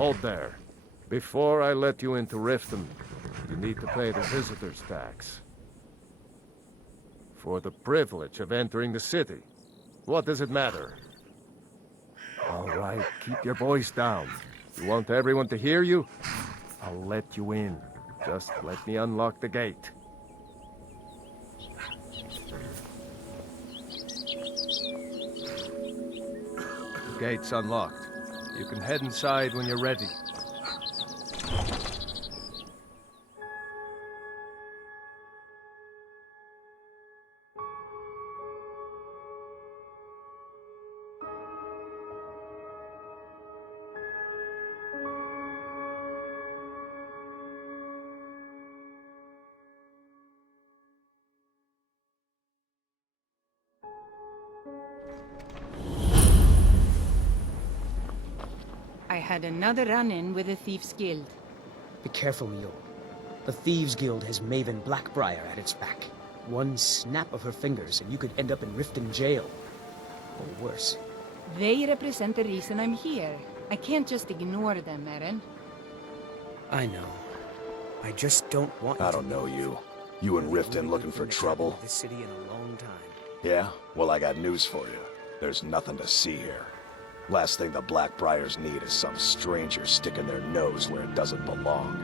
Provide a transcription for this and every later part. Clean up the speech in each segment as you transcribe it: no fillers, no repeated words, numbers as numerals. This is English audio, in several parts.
Hold there. Before I let you into Riften, you need to pay the visitor's tax. For the privilege of entering the city. What does it matter? All right, keep your voice down. You want everyone to hear you? I'll let you in. Just let me unlock the gate. The gate's unlocked. You can head inside when you're ready. I had another run-in with the Thieves' Guild. Be careful, Mule. The Thieves' Guild has Maven Blackbriar at its back. One snap of her fingers and you could end up in Riften jail. Or worse. They represent the reason I'm here. I can't just ignore them, Eren. I know. I just don't want you I don't know you. You in Riften looking for trouble? This city in a long time. Yeah? Well, I got news for you. There's nothing to see here. Last thing the Blackbriars need is some stranger sticking their nose where it doesn't belong.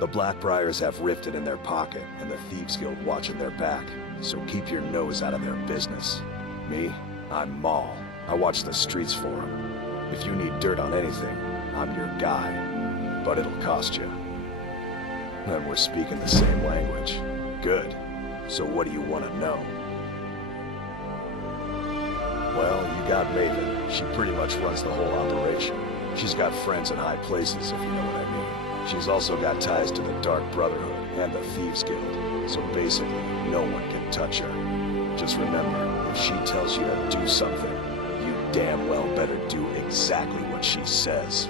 The Blackbriars have Riften in their pocket, and the Thieves Guild watching their back, so keep your nose out of their business. Me? I'm Maul. I watch the streets for them. If you need dirt on anything, I'm your guy. But it'll cost you. Then we're speaking the same language. Good. So what do you want to know? Well, you got Maven. She pretty much runs the whole operation. She's got friends in high places, if you know what I mean. She's also got ties to the Dark Brotherhood and the Thieves Guild. So basically, no one can touch her. Just remember, if she tells you to do something, you damn well better do exactly what she says.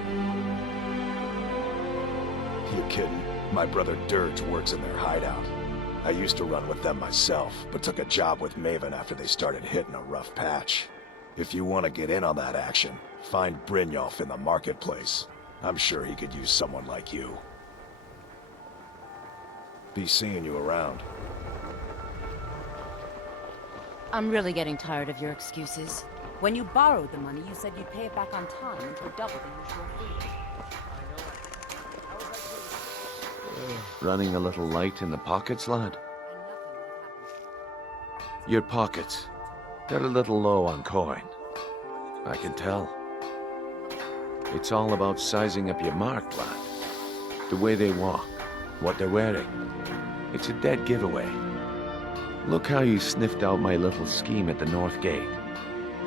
You kidding? My brother Dirge works in their hideout. I used to run with them myself, but took a job with Maven after they started hitting a rough patch. If you want to get in on that action, find Brynjolf in the marketplace. I'm sure he could use someone like you. Be seeing you around. I'm really getting tired of your excuses. When you borrowed the money, you said you'd pay it back on time and for double the usual fee. Running a little light in the pockets, lad? Your pockets. They're a little low on coin. I can tell. It's all about sizing up your mark, lad. The way they walk, what they're wearing. It's a dead giveaway. Look how you sniffed out my little scheme at the North Gate.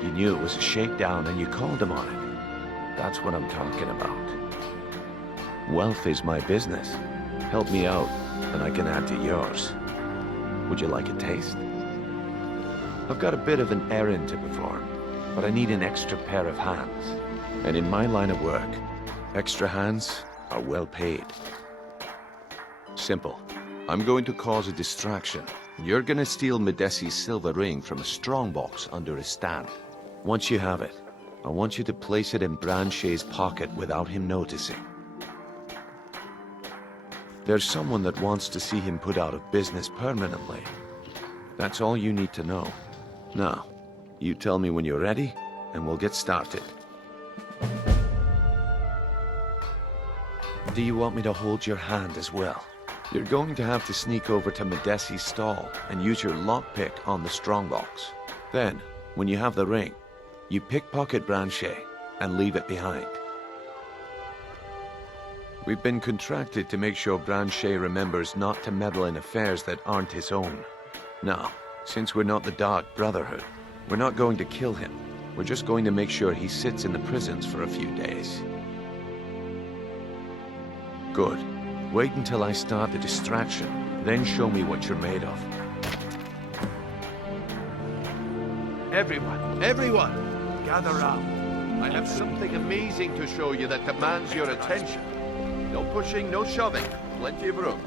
You knew it was a shakedown and you called them on it. That's what I'm talking about. Wealth is my business. Help me out, and I can add to yours. Would you like a taste? I've got a bit of an errand to perform, but I need an extra pair of hands. And in my line of work, extra hands are well paid. Simple. I'm going to cause a distraction. You're gonna steal Medesi's silver ring from a strongbox under his stand. Once you have it, I want you to place it in Branche's pocket without him noticing. There's someone that wants to see him put out of business permanently. That's all you need to know. Now, you tell me when you're ready, and we'll get started. Do you want me to hold your hand as well? You're going to have to sneak over to Medesi's stall and use your lockpick on the strongbox. Then, when you have the ring, you pickpocket Branche and leave it behind. We've been contracted to make sure Branche remembers not to meddle in affairs that aren't his own. Now, since we're not the Dark Brotherhood, we're not going to kill him. We're just going to make sure he sits in the prisons for a few days. Good. Wait until I start the distraction, then show me what you're made of. Everyone, gather round. I have something amazing to show you that demands your attention. No pushing, no shoving. Plenty of room.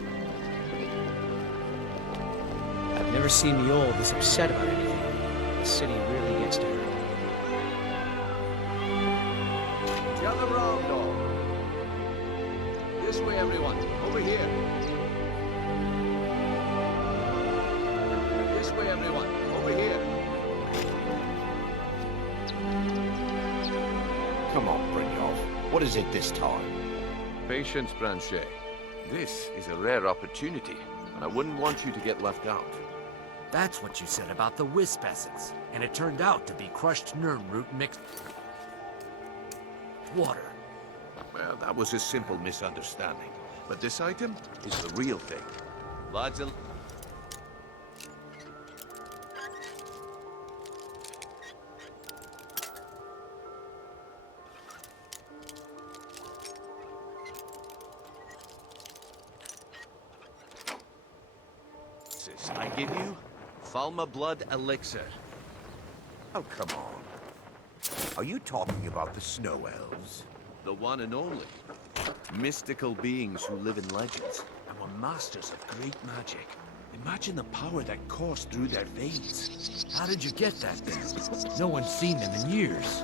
I've never seen Mule this upset about anything. The city really gets to her. Gather round. This way, everyone. Over here. This way, everyone. Over here. Come on, Brynjolf. What is it this time? Patience, Blanchet. This is a rare opportunity, and I wouldn't want you to get left out. That's what you said about the wisp essence, and it turned out to be crushed root mixed with water. Well, that was a simple misunderstanding. But this item is the real thing. Lads and... I give you Falma Blood Elixir. Oh, come on. Are you talking about the Snow Elves? The one and only. Mystical beings who live in legends And were masters of great magic. Imagine the power that coursed through their veins. How did you get that then? No one's seen them in years.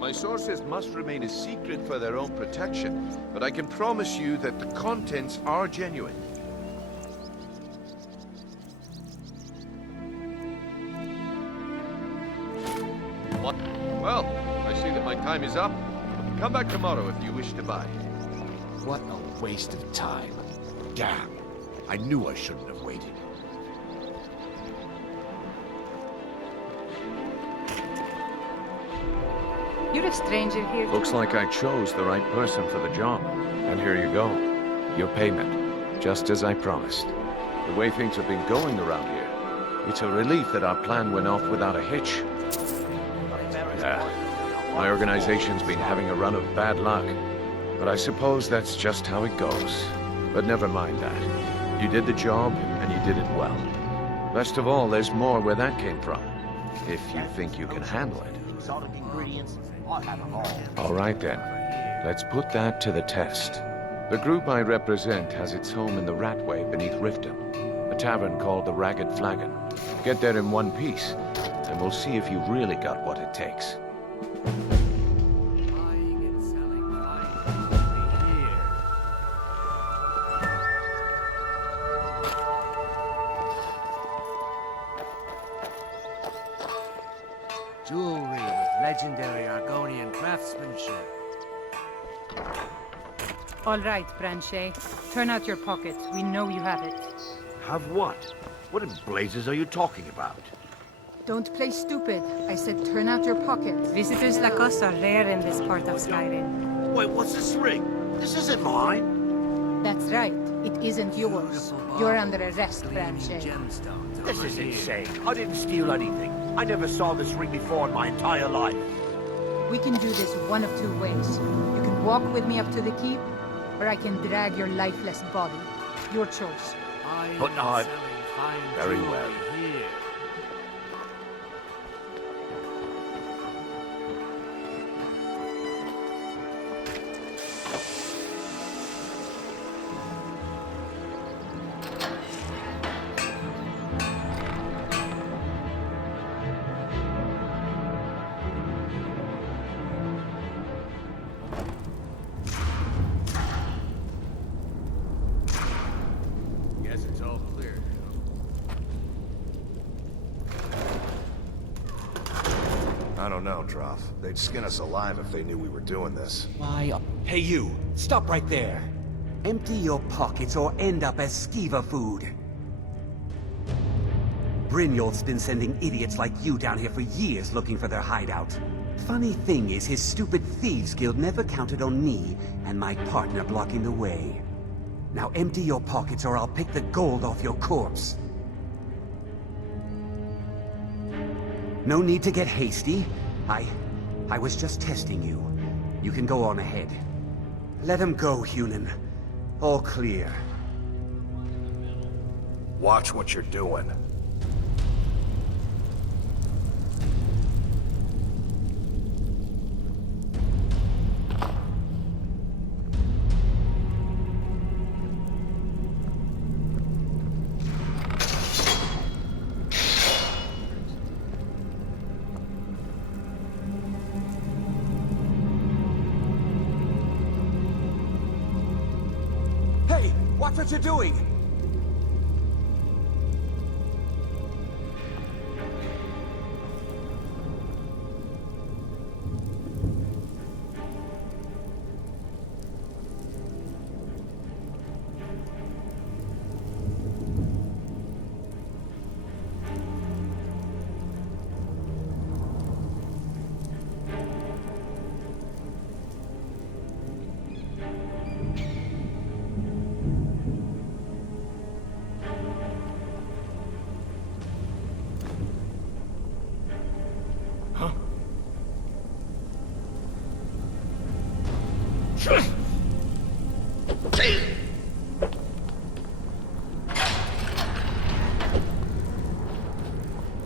My sources must remain a secret for their own protection, but I can promise you that the contents are genuine. What? Well, I see that my time is up. Come back tomorrow if you wish to buy. What a waste of time. Damn. I knew I shouldn't have waited. You're a stranger here. Looks like I chose the right person for the job. And here you go. Your payment. Just as I promised. The way things have been going around here, it's a relief that our plan went off without a hitch. My organization's been having a run of bad luck. But I suppose that's just how it goes. But never mind that. You did the job, and you did it well. Best of all, there's more where that came from. If you think you can handle it. Exotic ingredients, I have them all. All right then. Let's put that to the test. The group I represent has its home in the Ratway beneath Riften, a tavern called the Ragged Flagon. Get there in one piece, and we'll see if you've really got what it takes. Buying and selling fine only here. Jewelry with legendary Argonian craftsmanship. All right, Branchet. Turn out your pockets. We know you have it. Have what? What in blazes are you talking about? Don't play stupid. I said turn out your pockets. Visitors like us are rare in this part of Skyrim. Wait, what's this ring? This isn't mine. That's right. It isn't yours. You're under arrest, Branchet. Gemstones. This over is here. insane. I didn't steal anything. I never saw this ring before in my entire life. We can do this one of two ways. You can walk with me up to the keep, or I can drag your lifeless body. Your choice. Buying But and not- selling fine Very jewelry well. here. Guess it's all clear. I don't know, Droff. They'd skin us alive if they knew we were doing this. Why, hey you, stop right there. Empty your pockets or end up as skeever food. Brynjolf's been sending idiots like you down here for years looking for their hideout. Funny thing is, his stupid Thieves Guild never counted on me and my partner blocking the way. Now empty your pockets or I'll pick the gold off your corpse. No need to get hasty. I was just testing you. You can go on ahead. Let him go, Hunan. All clear. Watch what you're doing. Watch what you're doing!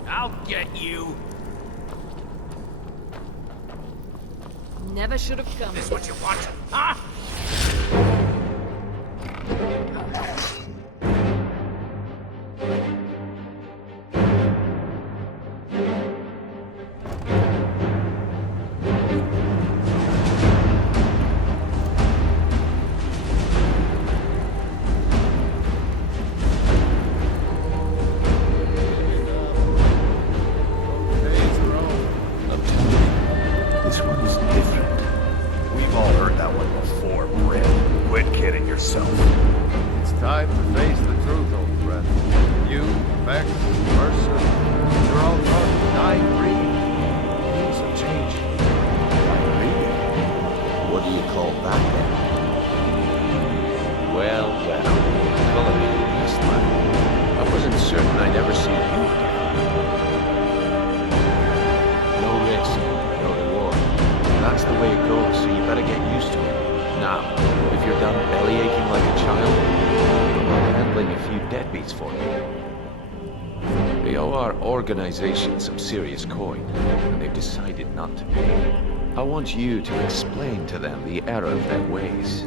I'll get you. Never should have come. This what you want, huh? This one's different. We've all heard that one before, Brett. Quit kidding yourself. It's time to face the truth, old friend. You, Beck, Mercer, you're all going to die free. Things have changed. What do you call that then? Well, color me the beast, man. I wasn't certain I'd ever see you again. No risk, no reward. That's the way it goes, so you better get used to it. Now, if you're done belly aching like a child, I'm handling a few deadbeats for you. They owe our organization some serious coin, and they've decided not to pay. I want you to explain to them the error of their ways.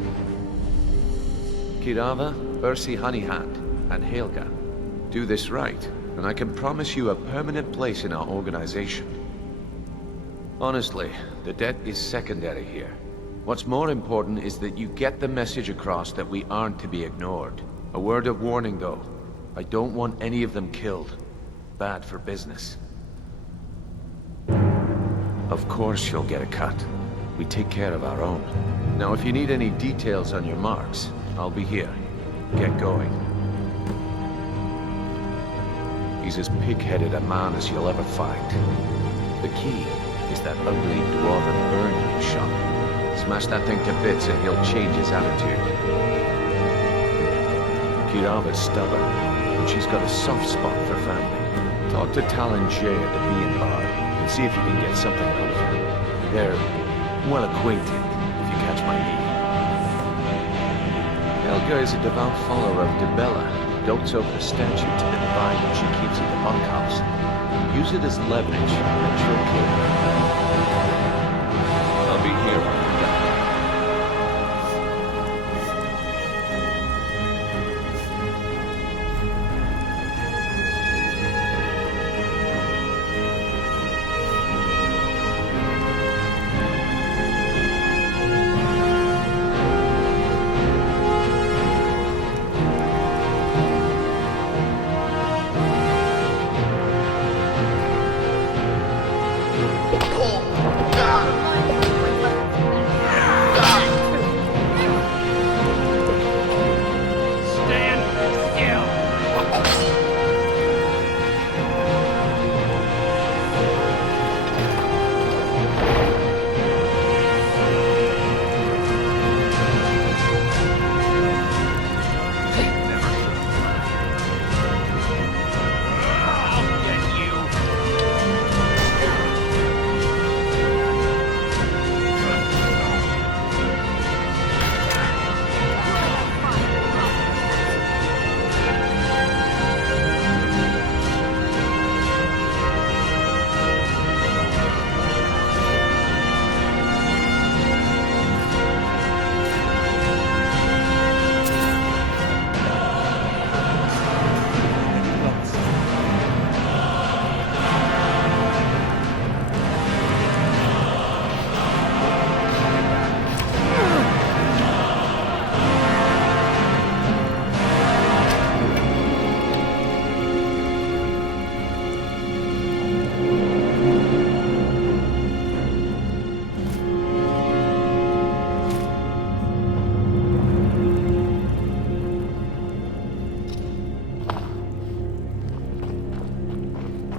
Kirava, Ursi Honeyhand, and Helga. Do this right, and I can promise you a permanent place in our organization. Honestly, the debt is secondary here. What's more important is that you get the message across that we aren't to be ignored. A word of warning, though. I don't want any of them killed. Bad for business. Of course you'll get a cut. We take care of our own. Now, if you need any details on your marks, I'll be here. Get going. He's as pig-headed a man as you'll ever find. The key is that ugly dwarven burn you shot. Smash that thing to bits and he'll change his attitude. Kirava's stubborn, but she's got a soft spot for family. Talk to Talon Jay at the Bean Bar and see if you can get something out of her. They're well acquainted, if you catch my meaning. Helga is a devout follower of Dibella, dotes over the statue to the divine that she keeps in the bunkhouse. Use it as leverage, and she'll kill her. I'll be here when you're done.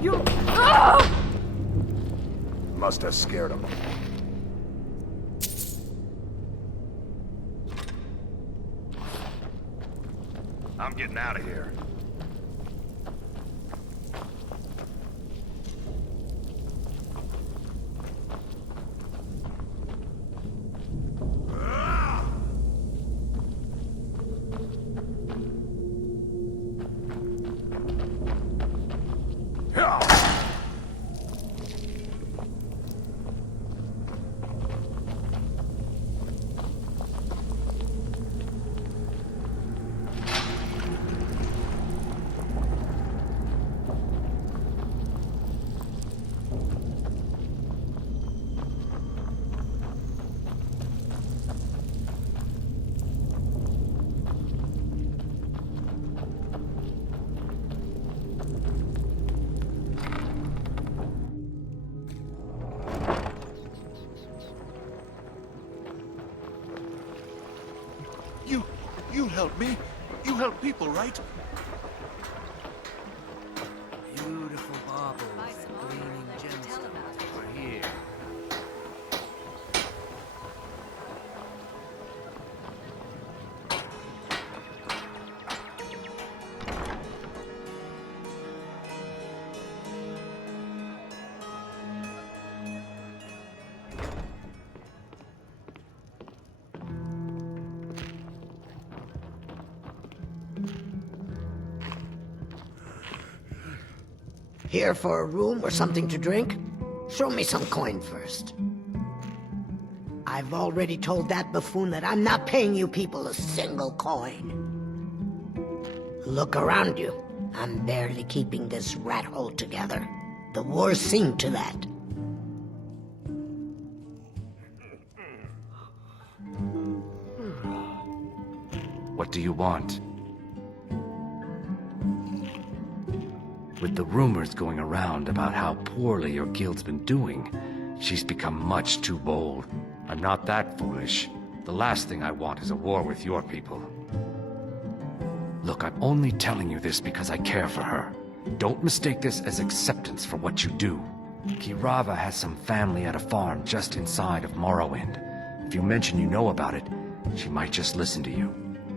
You... Must have scared him. I'm getting out of here. You help me. You help people, right? Beautiful baubles and gleaming gemstones are here. Here for a room or something to drink? Show me some coin first. I've already told that buffoon that I'm not paying you people a single coin. Look around you. I'm barely keeping this rat hole together. The war's seen to that. What do you want? With the rumors going around about how poorly your guild's been doing, she's become much too bold. I'm not that foolish. The last thing I want is a war with your people. Look, I'm only telling you this because I care for her. Don't mistake this as acceptance for what you do. Kirava has some family at a farm just inside of Morrowind. If you mention you know about it, she might just listen to you.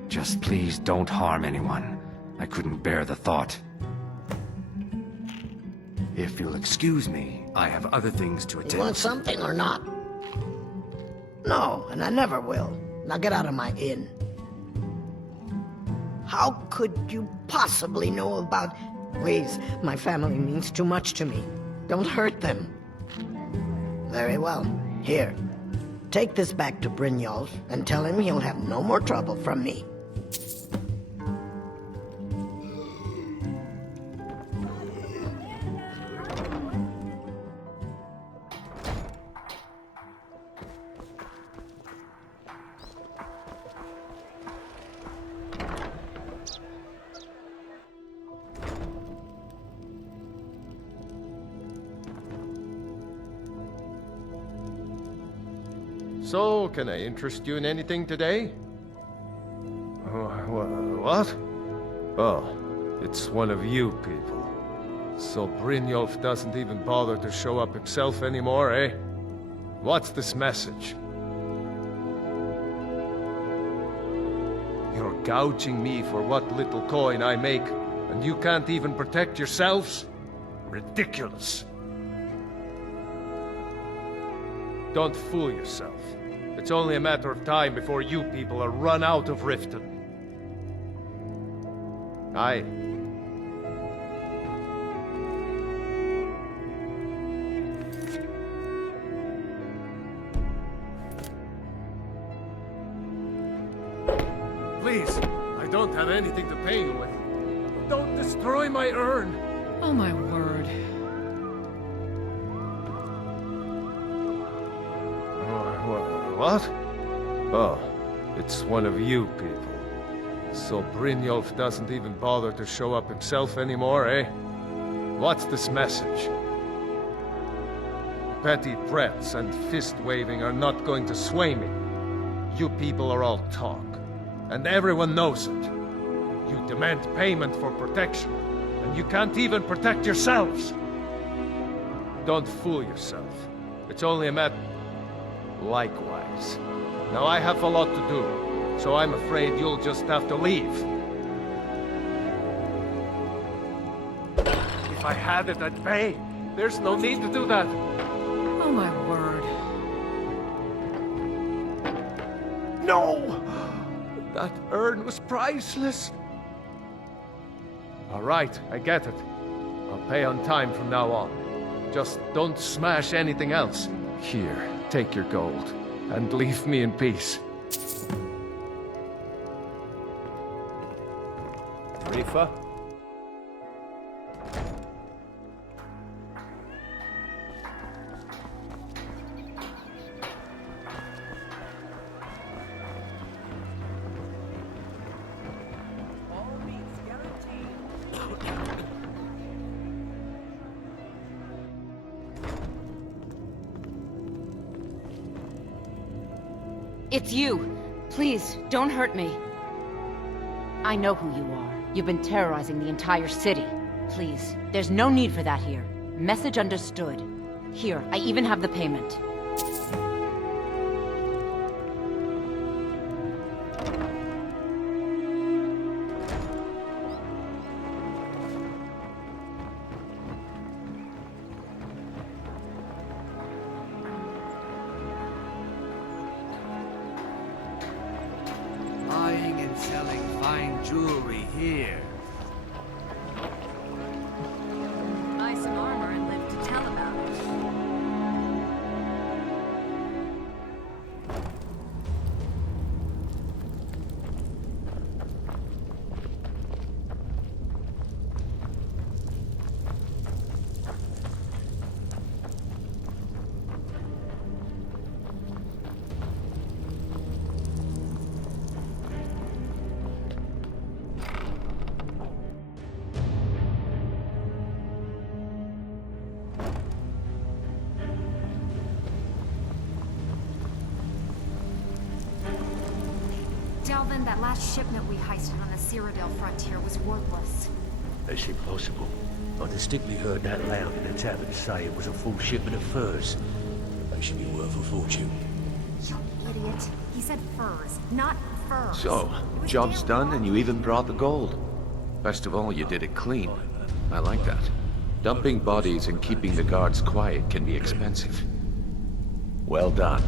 Just please don't harm anyone. I couldn't bear the thought. If you'll excuse me, I have other things to attend. You want something or not? No, and I never will. Now get out of my inn. How could you possibly know about... Please, my family means too much to me. Don't hurt them. Very well. Here. Take this back to Brynjolf and tell him he'll have no more trouble from me. So, can I interest you in anything today? What? Oh, it's one of you people. So Brynjolf doesn't even bother to show up himself anymore, eh? What's this message? You're gouging me for what little coin I make, and you can't even protect yourselves? Ridiculous. Don't fool yourself. It's only a matter of time before you people are run out of Riften. Aye. Please, I don't have anything to pay you with. Don't destroy my urn. Oh my word. What? Oh, it's one of you people. So Brynjolf doesn't even bother to show up himself anymore, eh? What's this message? Petty threats and fist-waving are not going to sway me. You people are all talk, and everyone knows it. You demand payment for protection, and you can't even protect yourselves. Don't fool yourself. It's only a matter... Likewise. Now I have a lot to do, so I'm afraid you'll just have to leave. If I had it at bay, there's no need to do that. Oh my word. No! That urn was priceless. All right, I get it. I'll pay on time from now on. Just don't smash anything else. Here, take your gold, and leave me in peace. Rifa? It's you. Please, don't hurt me. I know who you are. You've been terrorizing the entire city. Please, there's no need for that here. Message understood. Here, I even have the payment. Buying and selling fine jewelry here. Buy some armor and live to tell about it. Delvin, that last shipment we heisted on the Cyrodiil frontier was worthless. That's impossible. I distinctly heard that loud in the tavern say it was a full shipment of furs. They should be worth a fortune. You idiot. He said furs, not furs. So, It was job's damn done and you worthless. even brought the gold. Best of all, you did it clean. I like that. Dumping bodies and keeping the guards quiet can be expensive. Well done.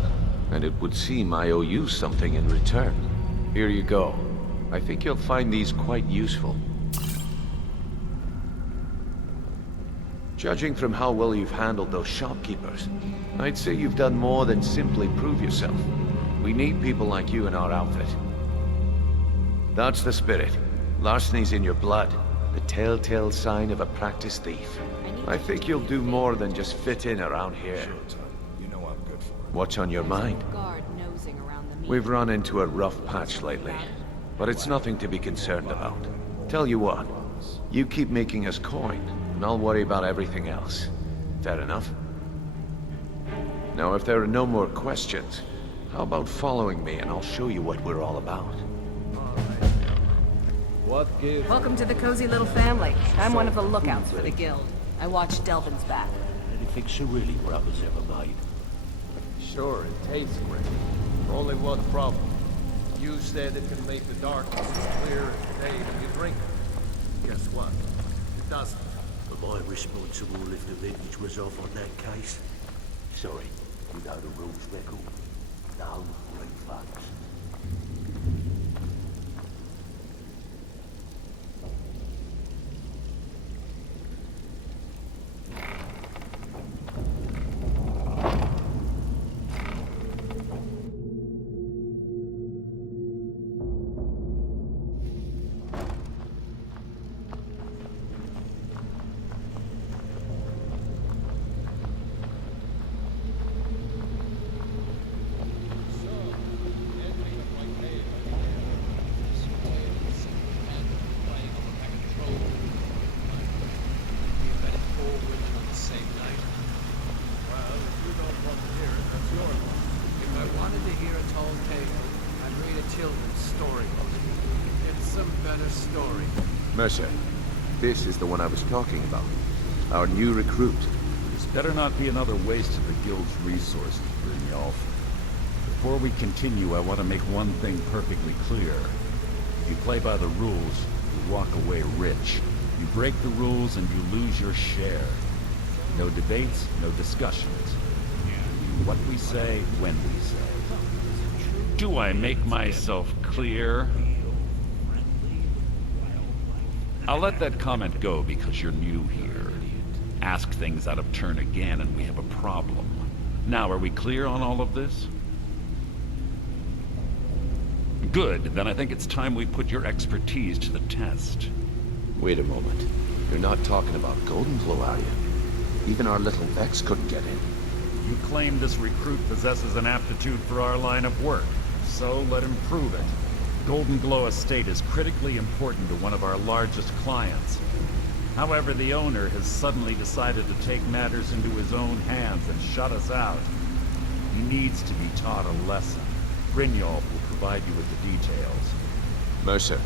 And it would seem I owe you something in return. Here you go. I think you'll find these quite useful. Judging from how well you've handled those shopkeepers, I'd say you've done more than simply prove yourself. We need people like you in our outfit. That's the spirit. Larceny's in your blood. The telltale sign of a practiced thief. I think you'll do more than just fit in around here. You know I'm good for it. What's on your mind? Guard nosing around the meat. We've run into a rough patch lately, but it's nothing to be concerned about. Tell you what, you keep making us coin, and I'll worry about everything else. Fair enough? Now, if there are no more questions, how about following me and I'll show you what we're all about? What gives... Welcome to the cozy little family. I'm one of the lookouts for the guild. I watch Delvin's back. Anything Cerulean brothers ever made. Sure, it tastes great. Only one problem. You said it can make the darkness as clear as the day when you drink it. Guess what? It doesn't. Am I responsible if the vintage was off on that case? Sorry, you know the rules, Record. No refunds. Mercer, this is the one I was talking about. Our new recruit. This better not be another waste of the Guild's resources, Brynjolf. Before we continue, I want to make one thing perfectly clear. If you play by the rules, you walk away rich. You break the rules and you lose your share. No debates, no discussions. What we say, when we say. Do I make myself clear? I'll let that comment go because you're new here. Ask things out of turn again and we have a problem. Now, are we clear on all of this? Good, then I think it's time we put your expertise to the test. Wait a moment. You're not talking about Golden Glow, are you? Even our little Vex couldn't get in. You claim this recruit possesses an aptitude for our line of work, so let him prove it. Golden Glow Estate is critically important to one of our largest clients. However, the owner has suddenly decided to take matters into his own hands and shut us out. He needs to be taught a lesson. Brynjolf will provide you with the details. Mercer,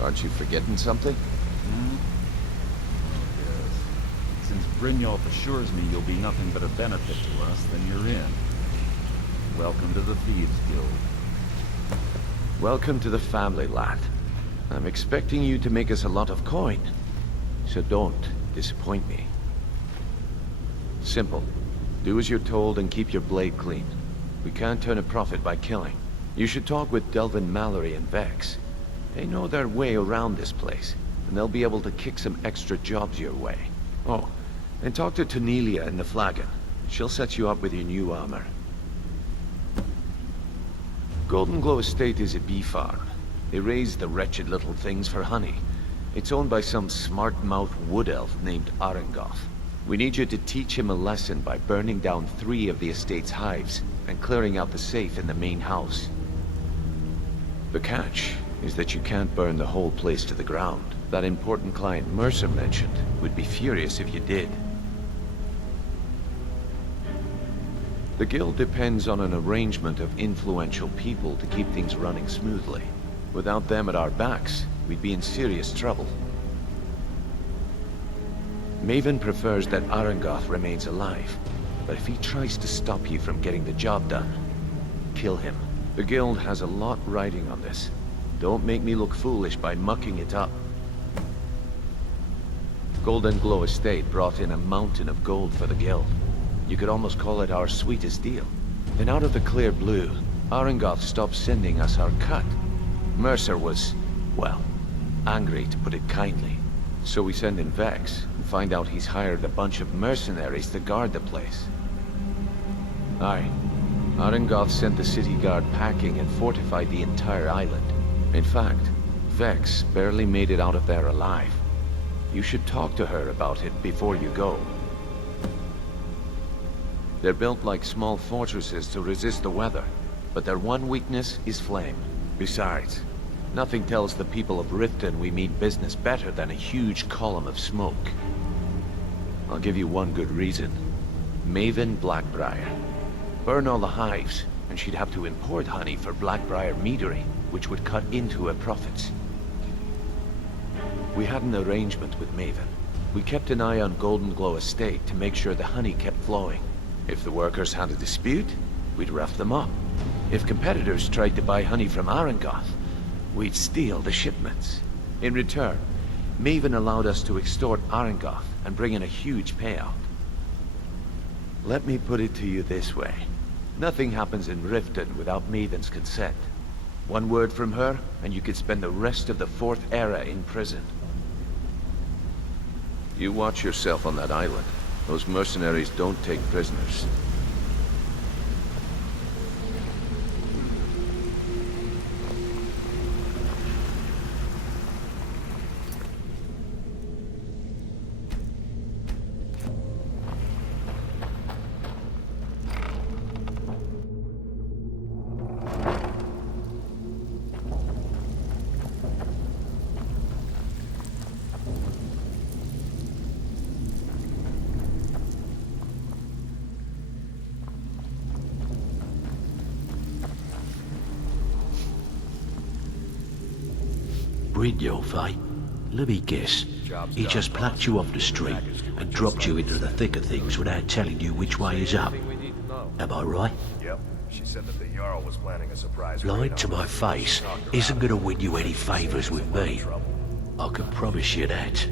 aren't you forgetting something? Yes. Since Brynjolf assures me you'll be nothing but a benefit to us, then you're in. Welcome to the Thieves Guild. Welcome to the family, lad. I'm expecting you to make us a lot of coin. So don't disappoint me. Simple. Do as you're told and keep your blade clean. We can't turn a profit by killing. You should talk with Delvin Mallory and Vex. They know their way around this place, and they'll be able to kick some extra jobs your way. Oh, and talk to Tanelia in the Flagon. She'll set you up with your new armor. Golden Glow Estate is a bee farm. They raise the wretched little things for honey. It's owned by some smart-mouthed wood elf named Arengoth. We need you to teach him a lesson by burning down 3 of the estate's hives and clearing out the safe in the main house. The catch is that you can't burn the whole place to the ground. That important client Mercer mentioned would be furious if you did. The guild depends on an arrangement of influential people to keep things running smoothly. Without them at our backs, we'd be in serious trouble. Maven prefers that Arengoth remains alive, but if he tries to stop you from getting the job done, kill him. The guild has a lot riding on this. Don't make me look foolish by mucking it up. Golden Glow Estate brought in a mountain of gold for the guild. You could almost call it our sweetest deal. Then out of the clear blue, Arengoth stopped sending us our cut. Mercer was, well, angry to put it kindly. So we send in Vex and find out he's hired a bunch of mercenaries to guard the place. Aye. Arengoth sent the city guard packing and fortified the entire island. In fact, Vex barely made it out of there alive. You should talk to her about it before you go. They're built like small fortresses to resist the weather, but their one weakness is flame. Besides, nothing tells the people of Riften we mean business better than a huge column of smoke. I'll give you one good reason. Maven Blackbriar. Burn all the hives, and she'd have to import honey for Blackbriar meadery, which would cut into her profits. We had an arrangement with Maven. We kept an eye on Golden Glow Estate to make sure the honey kept flowing. If the workers had a dispute, we'd rough them up. If competitors tried to buy honey from Arengoth, we'd steal the shipments. In return, Maven allowed us to extort Arengoth and bring in a huge payout. Let me put it to you this way. Nothing happens in Riften without Maven's consent. One word from her, and you could spend the rest of the 4th Era in prison. You watch yourself on that island. Those mercenaries don't take prisoners. Brynjolf, eh? Let me guess. He just plucked you off the street and dropped you into the thick of things without telling you which way is up. Am I right? Yep. She said that the Jarl was planning a surprise. Lying to my face isn't gonna win you any favors with me. I can promise you that.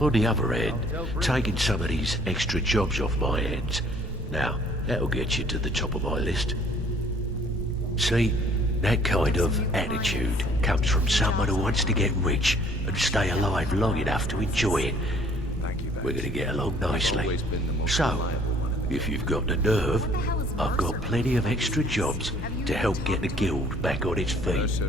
On the other hand, taking some of these extra jobs off my hands, now, that'll get you to the top of my list. See, that kind of attitude comes from someone who wants to get rich and stay alive long enough to enjoy it. We're gonna get along nicely. So, if you've got the nerve, I've got plenty of extra jobs to help get the guild back on its feet.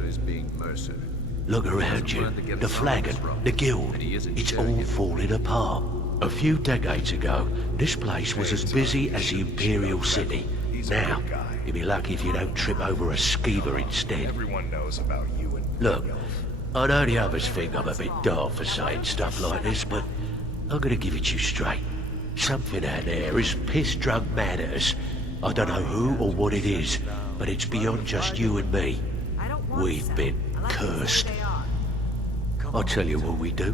Look around you. The flagon, the guild, it's all falling apart. A few decades ago, this place was as busy as the Imperial City. Now, you'd be lucky if you don't trip over a skeever instead. Everyone knows about you and Look, I know the others think I'm a bit daft for saying stuff like this, but I'm gonna give it you straight. Something out there is piss-drunk mad at us. I don't know who or what it is, but it's beyond just you and me. We've been cursed. I'll tell you what we do.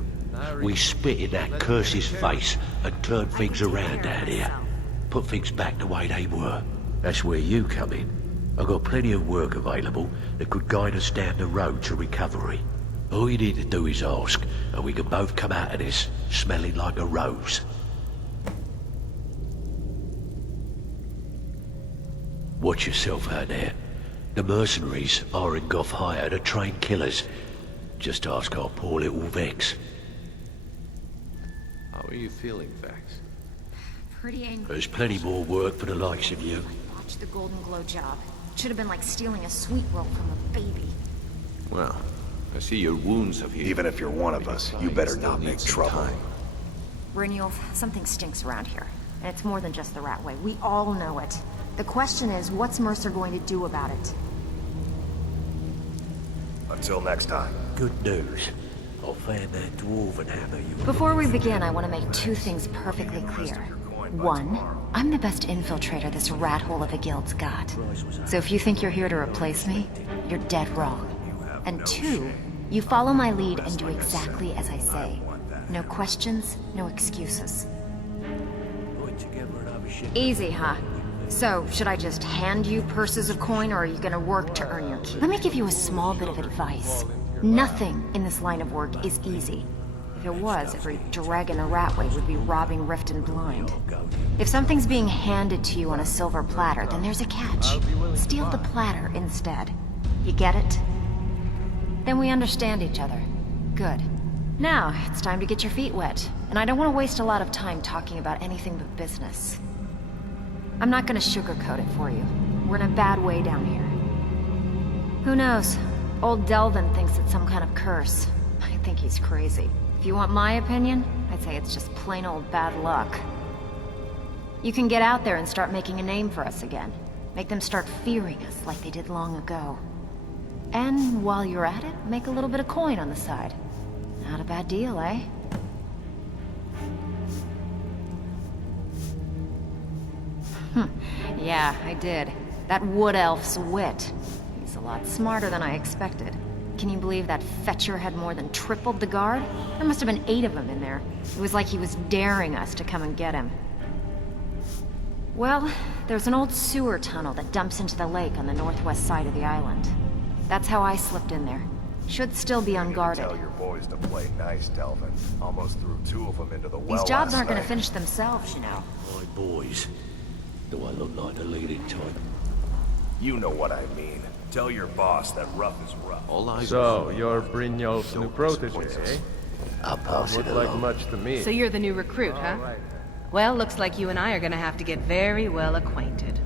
We spit in that curse's face and turn things around down here. Put things back the way they were. That's where you come in. I've got plenty of work available that could guide us down the road to recovery. All you need to do is ask, and we can both come out of this smelling like a rose. Watch yourself out there. The mercenaries are in Goth hire to train killers. Just ask our poor little Vex. How are you feeling, Vex? Pretty angry. There's plenty more work for the likes of you. Watch the golden glow job. Should have been like stealing a sweet roll from a baby. Well, I see your wounds have healed. even if you're one of us, you better not make trouble. Brynjolf, something stinks around here. And it's more than just the rat way. We all know it. The question is, what's Mercer going to do about it? Until next time. Good news. I'll find that dwarven hammer you... Before we begin, I want to make two things perfectly clear. One, I'm the best infiltrator this rat hole of a guild's got. So if you think you're here to replace me, you're dead wrong. And two, you follow my lead and do exactly as I say. No questions, no excuses. Easy, huh? So, should I just hand you purses of coin, or are you gonna work to earn your keep? Let me give you a small bit of advice. Nothing in this line of work is easy. If it was, every dragon a ratway would be robbing Rift and Blind. If something's being handed to you on a silver platter, then there's a catch. Steal the platter instead. You get it? Then we understand each other. Good. Now, it's time to get your feet wet. And I don't want to waste a lot of time talking about anything but business. I'm not gonna sugarcoat it for you. We're in a bad way down here. Who knows? Old Delvin thinks it's some kind of curse. I think he's crazy. If you want my opinion, I'd say it's just plain old bad luck. You can get out there and start making a name for us again. Make them start fearing us like they did long ago. And while you're at it, make a little bit of coin on the side. Not a bad deal, eh? Yeah, I did. That wood elf's wit. He's a lot smarter than I expected. Can you believe that fetcher had more than tripled the guard? There must have been 8 of them in there. It was like he was daring us to come and get him. Well, there's an old sewer tunnel that dumps into the lake on the northwest side of the island. That's how I slipped in there. Should still be unguarded. Tell your boys to play nice, Delvin. Almost threw 2 of them into the well. These jobs aren't going to finish themselves, you know. My boys. Do I look like the leading type? You know what I mean. Tell your boss that rough is rough. All eyes So, you're Brynjolf's new protege, eh? I'll pass it Looked like along. much to me. So you're the new recruit, huh? Well, looks like you and I are gonna have to get very well acquainted.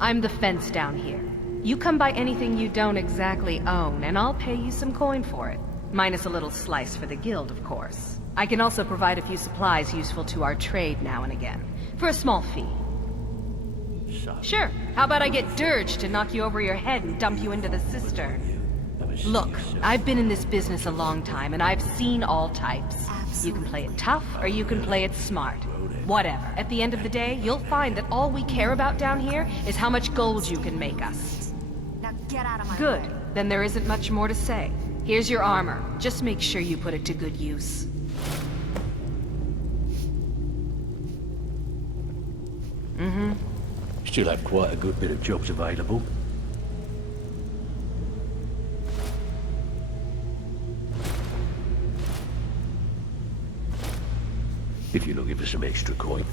I'm the fence down here. You come by anything you don't exactly own, and I'll pay you some coin for it. Minus a little slice for the guild, of course. I can also provide a few supplies useful to our trade now and again, for a small fee. Sure. How about I get Dirge to knock you over your head and dump you into the cistern? Look, I've been in this business a long time, and I've seen all types. You can play it tough, or you can play it smart. Whatever. At the end of the day, you'll find that all we care about down here is how much gold you can make us. Now get out of my Good. way. Then there isn't much more to say. Here's your armor. Just make sure you put it to good use. Still have quite a good bit of jobs available. If you're looking for some extra coin.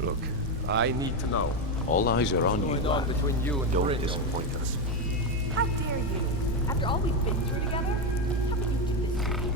Look, I need to know. All eyes are on you, What's going on lad. between you and Don't Brindle? disappoint us. How dare you? After all we've been through together? How can you do this to me?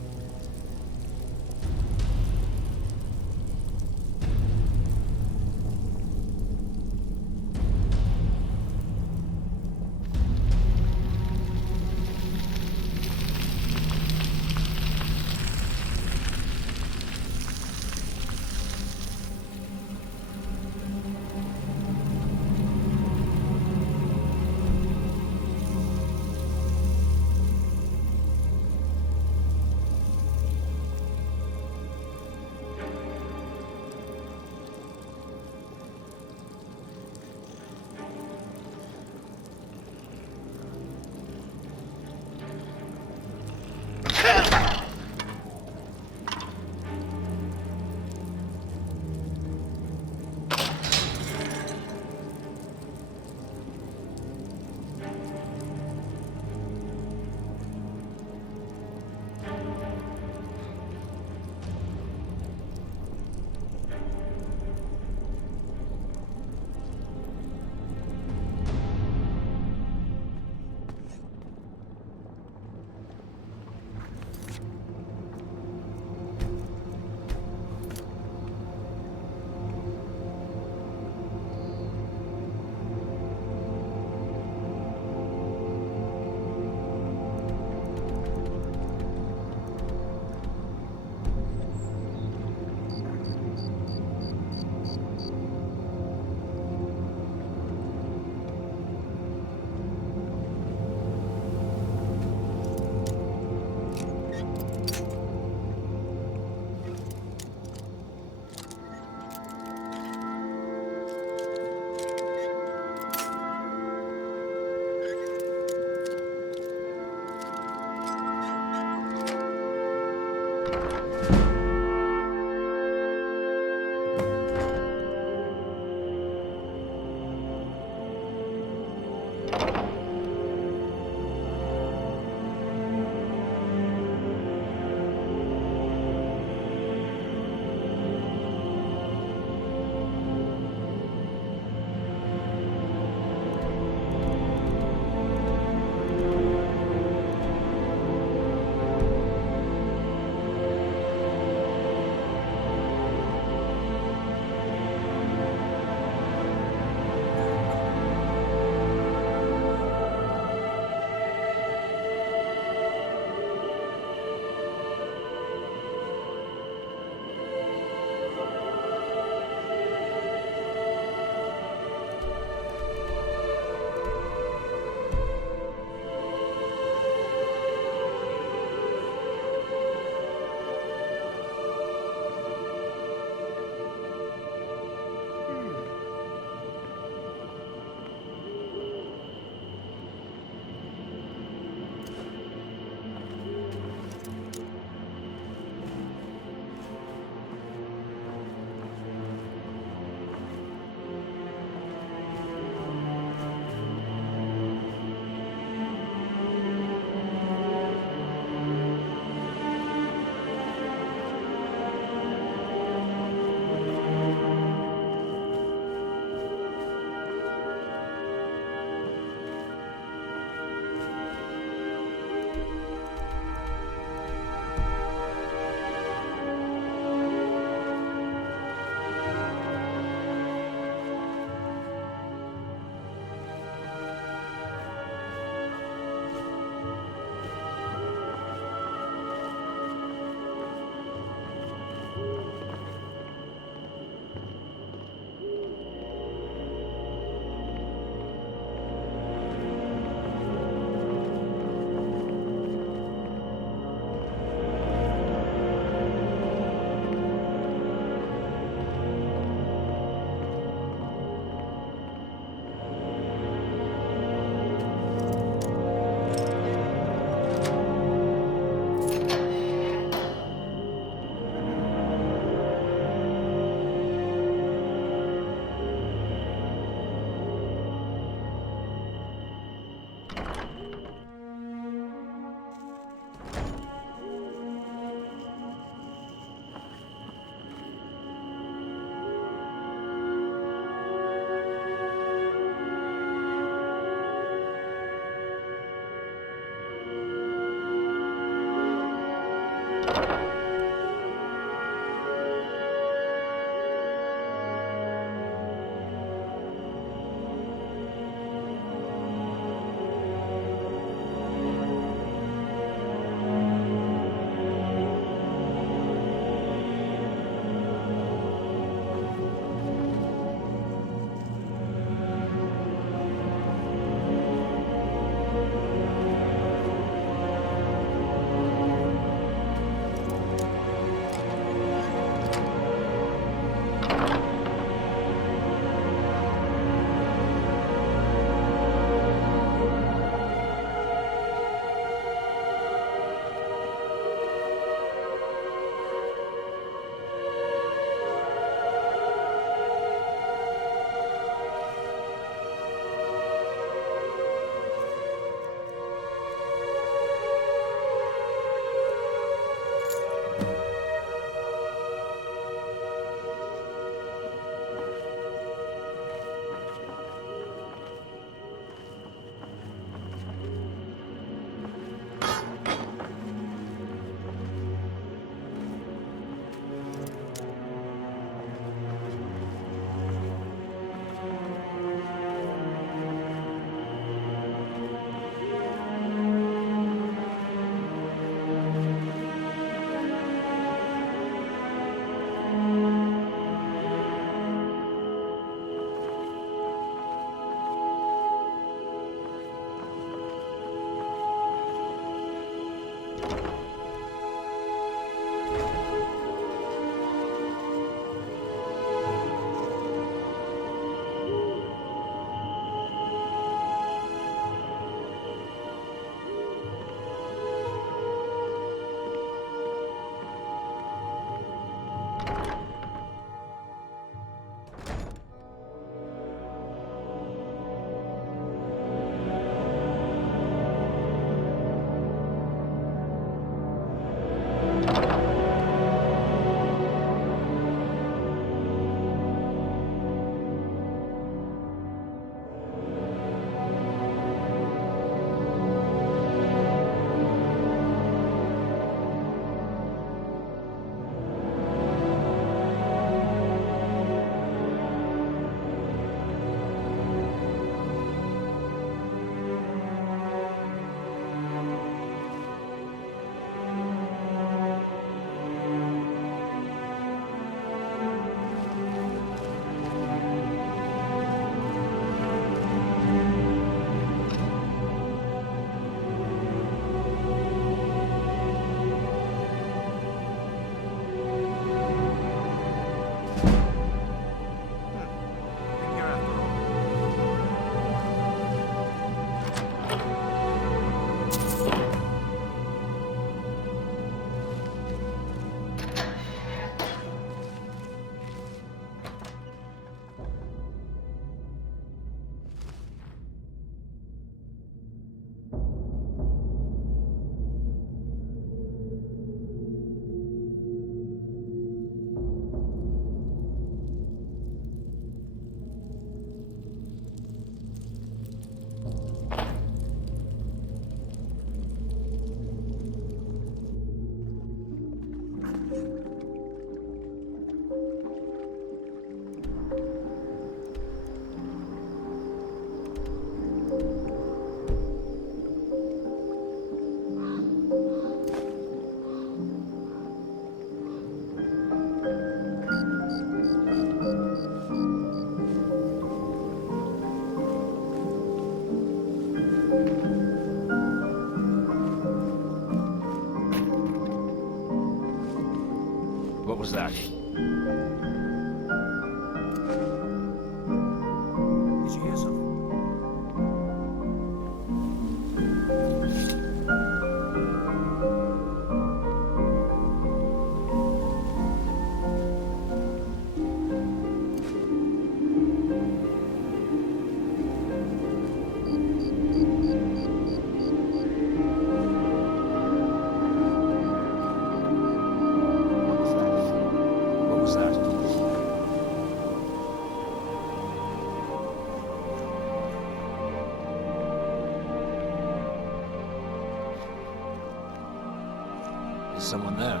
Someone there.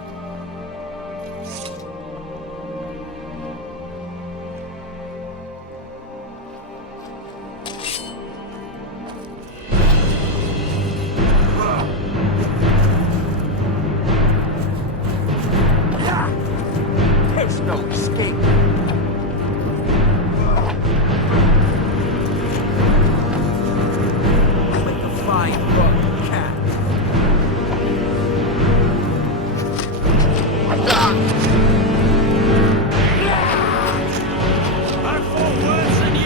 There's no escape. With the flying book, cat. I'm for worse than you.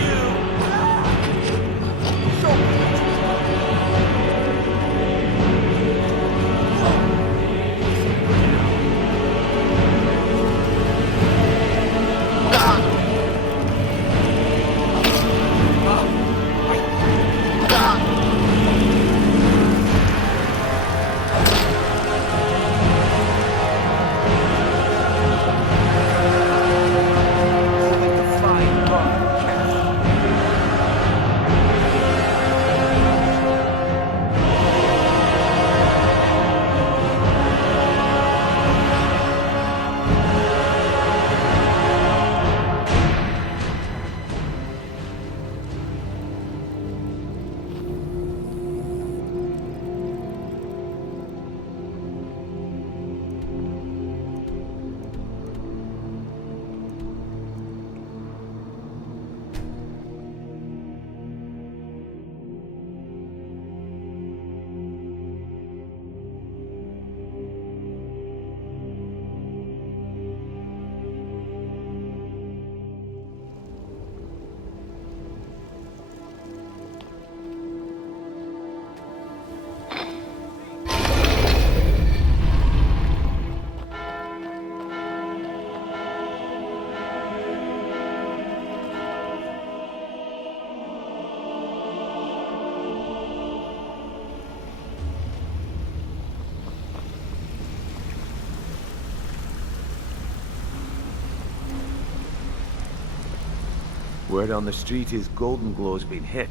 Word on the street is Golden Glow's been hit.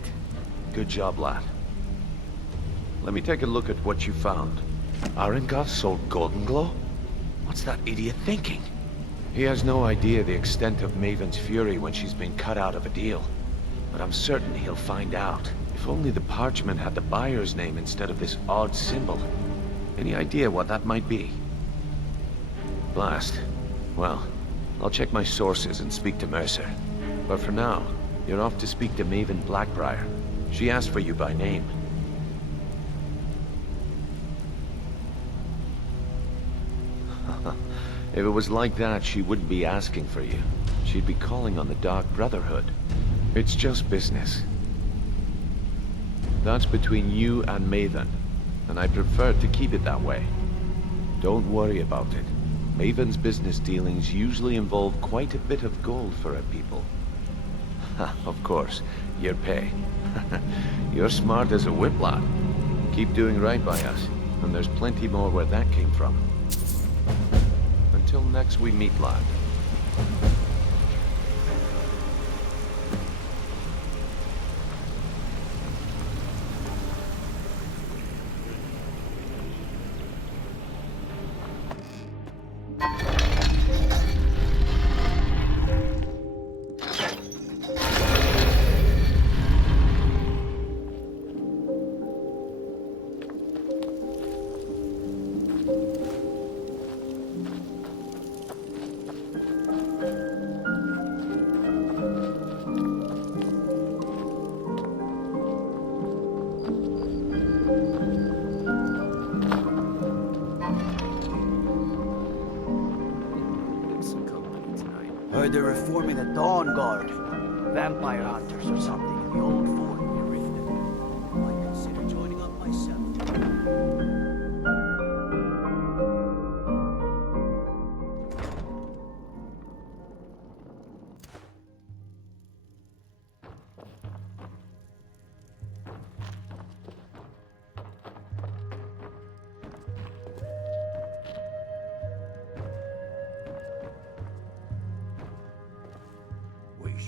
Good job, lad. Let me take a look at what you found. Arengar sold Golden Glow? What's that idiot thinking? He has no idea the extent of Maven's fury when she's been cut out of a deal. But I'm certain he'll find out. If only the parchment had the buyer's name instead of this odd symbol. Any idea what that might be? Blast. Well, I'll check my sources and speak to Mercer. But for now, you're off to speak to Maven Blackbriar. She asked for you by name. If it was like that, she wouldn't be asking for you. She'd be calling on the Dark Brotherhood. It's just business. That's between you and Maven, and I prefer to keep it that way. Don't worry about it. Maven's business dealings usually involve quite a bit of gold for her people. Of course, your pay. You're smart as a whip, lad. Keep doing right by us, and there's plenty more where that came from. Until next we meet, lad. Heard they're reforming the Dawn Guard. Vampire hunters or something in the old fort near Riften. Might consider joining up myself.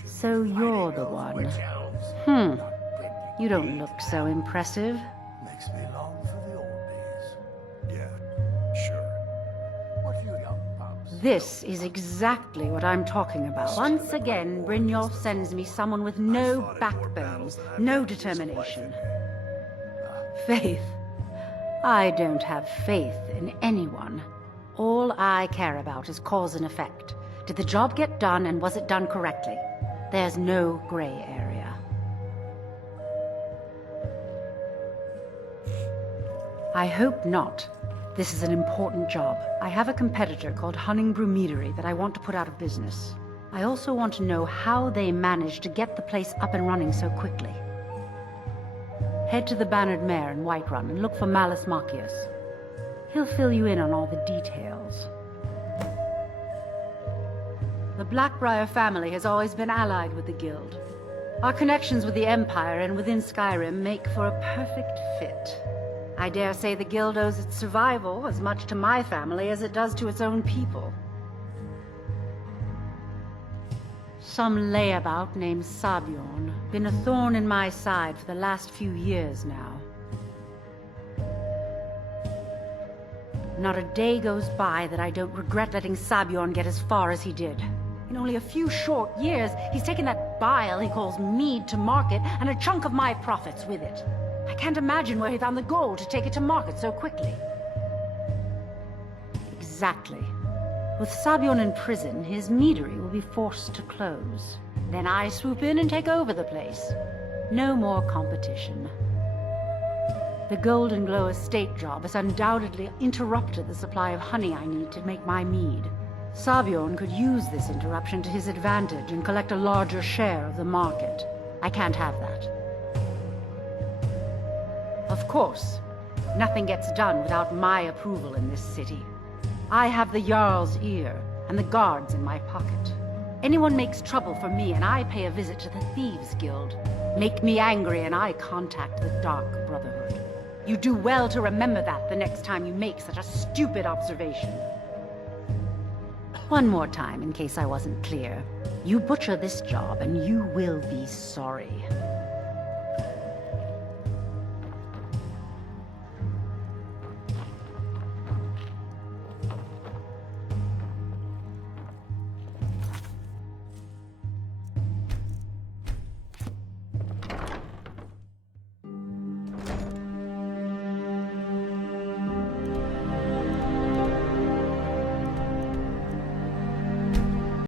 So you're the one. You don't look so impressive. Makes me long for the old days. Yeah, sure. This is exactly what I'm talking about. Once again, Brynjolf sends me someone with no backbone, no determination. Faith. I don't have faith in anyone. All I care about is cause and effect. Did the job get done, and was it done correctly? There's no gray area. I hope not. This is an important job. I have a competitor called Hunningbrew Meadery that I want to put out of business. I also want to know how they managed to get the place up and running so quickly. Head to the Bannered Mare in Whiterun and look for Malus Macius. He'll fill you in on all the details. The Blackbriar family has always been allied with the Guild. Our connections with the Empire and within Skyrim make for a perfect fit. I dare say the Guild owes its survival as much to my family as it does to its own people. Some layabout named Sabjorn. Been a thorn in my side for the last few years now. Not a day goes by that I don't regret letting Sabjorn get as far as he did. In only a few short years, he's taken that bile he calls mead to market, and a chunk of my profits with it. I can't imagine where he found the gold to take it to market so quickly. Exactly. With Sabjorn in prison, his meadery will be forced to close. Then I swoop in and take over the place. No more competition. The Golden Glow estate job has undoubtedly interrupted the supply of honey I need to make my mead. Sabjorn could use this interruption to his advantage and collect a larger share of the market. I can't have that. Of course, nothing gets done without my approval in this city. I have the Jarl's ear and the guards in my pocket. Anyone makes trouble for me and I pay a visit to the Thieves Guild. Make me angry and I contact the Dark Brotherhood. You do well to remember that the next time you make such a stupid observation. One more time, in case I wasn't clear. You butcher this job and you will be sorry.